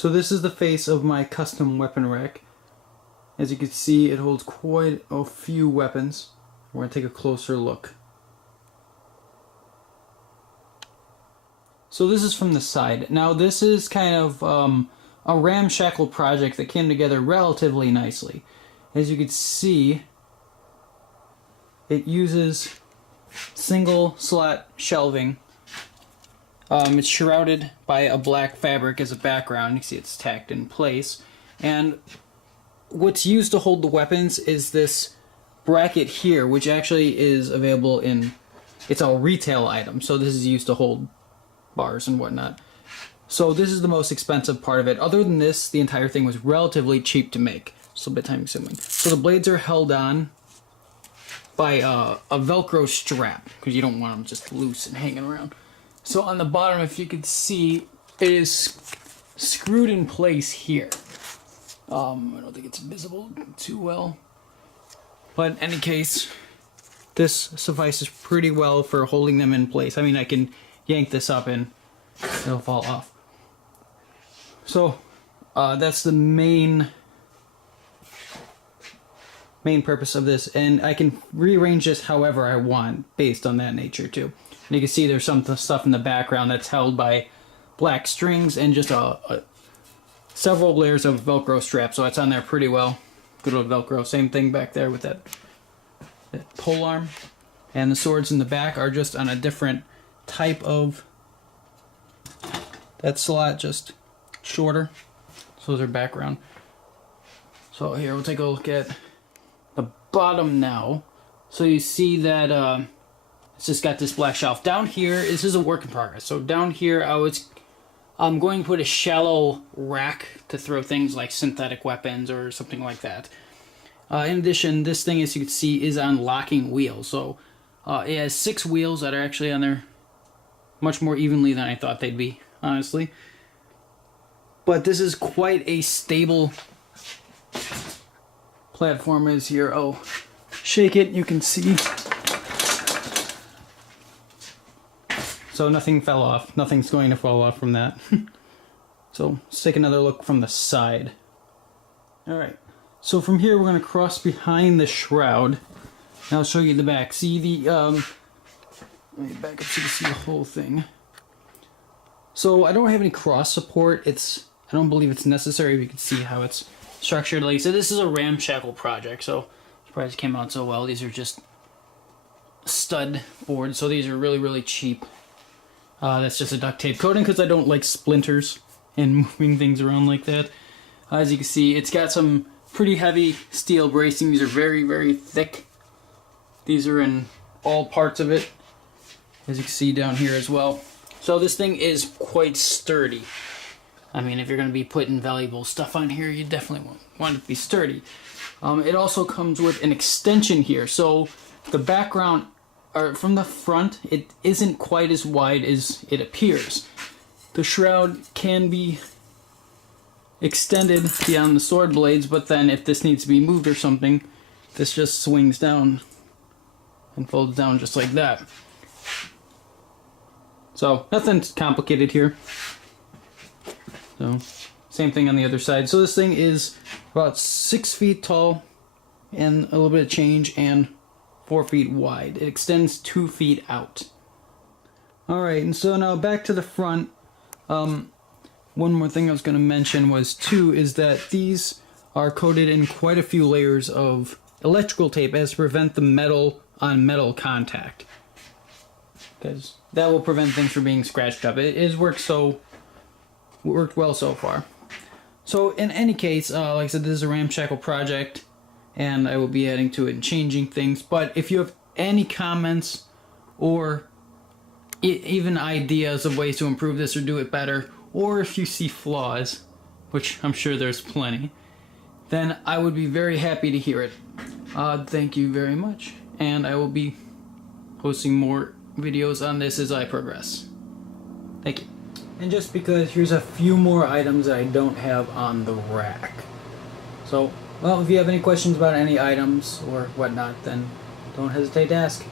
So this is the face of my custom weapon rack. As you can see, it holds quite a few weapons. We're going to take a closer look. So this is from the side. Now this is kind of a ramshackle project that came together relatively nicely. As you can see, it uses single slot shelving. It's shrouded by a black fabric as a background. You see it's tacked in place. And what's used to hold the weapons is this bracket here, which actually is available in, it's a retail item. So this is used to hold bars and whatnot. So this is the most expensive part of it. Other than this, the entire thing was relatively cheap to make. It's a bit time consuming. So the blades are held on by a Velcro strap, because you don't want them just loose and hanging around. So on the bottom, if you could see, it is screwed in place here. I don't think it's visible too well. But in any case, this suffices pretty well for holding them in place. I mean, I can yank this up and it'll fall off. So that's the main purpose of this, and I can rearrange this however I want based on that nature too. And you can see there's some stuff in the background that's held by black strings and just several layers of Velcro strap, so it's on there pretty well. Good old Velcro. Same thing back there with that pole arm. And the swords in the back are just on a different type of, that slot, just shorter. So those are background. So here we'll take a look at the bottom now. So you see that it's just got this black shelf. Down here, this is a work in progress. So down here I'm going to put a shallow rack to throw things like synthetic weapons or something like that. In addition, this thing, as you can see, is on locking wheels. So it has 6 wheels that are actually on there much more evenly than I thought they'd be, honestly. But this is quite a stable platform is here. Oh, shake it, you can see. So nothing fell off. Nothing's going to fall off from that. So let's take another look from the side. Alright, so from here we're going to cross behind the shroud. Now I'll show you the back. See the, let me back up so you can see the whole thing. So I don't have any cross support. I don't believe it's necessary. You can see how it's structured. Like I said, this is a ramshackle project, so I'm surprised it came out so well. These are just stud boards, so these are really, really cheap. That's just a duct tape coating because I don't like splinters and moving things around like that. As you can see, it's got some pretty heavy steel bracing. These are very, very thick. These are in all parts of it, as you can see down here as well. So this thing is quite sturdy. I mean, if you're going to be putting valuable stuff on here, you definitely want it to be sturdy. It also comes with an extension here. So the background, or from the front, it isn't quite as wide as it appears. The shroud can be extended beyond the sword blades, but then if this needs to be moved or something, this just swings down and folds down just like that. So nothing complicated here. So same thing on the other side. So this thing is about 6 feet tall and a little bit of change and 4 feet wide. It extends 2 feet out. Alright, and so now back to the front. One more thing I was going to mention is that these are coated in quite a few layers of electrical tape as to prevent the metal on metal contact. Because that will prevent things from being scratched up. It has worked well so far. So in any case, like I said, this is a ramshackle project, and I will be adding to it and changing things. But if you have any comments or even ideas of ways to improve this or do it better, or if you see flaws, which I'm sure there's plenty, then I would be very happy to hear it. Thank you very much, and I will be posting more videos on this as I progress. Thank you. And just because, here's a few more items that I don't have on the rack. So, well, if you have any questions about any items or whatnot, then don't hesitate to ask.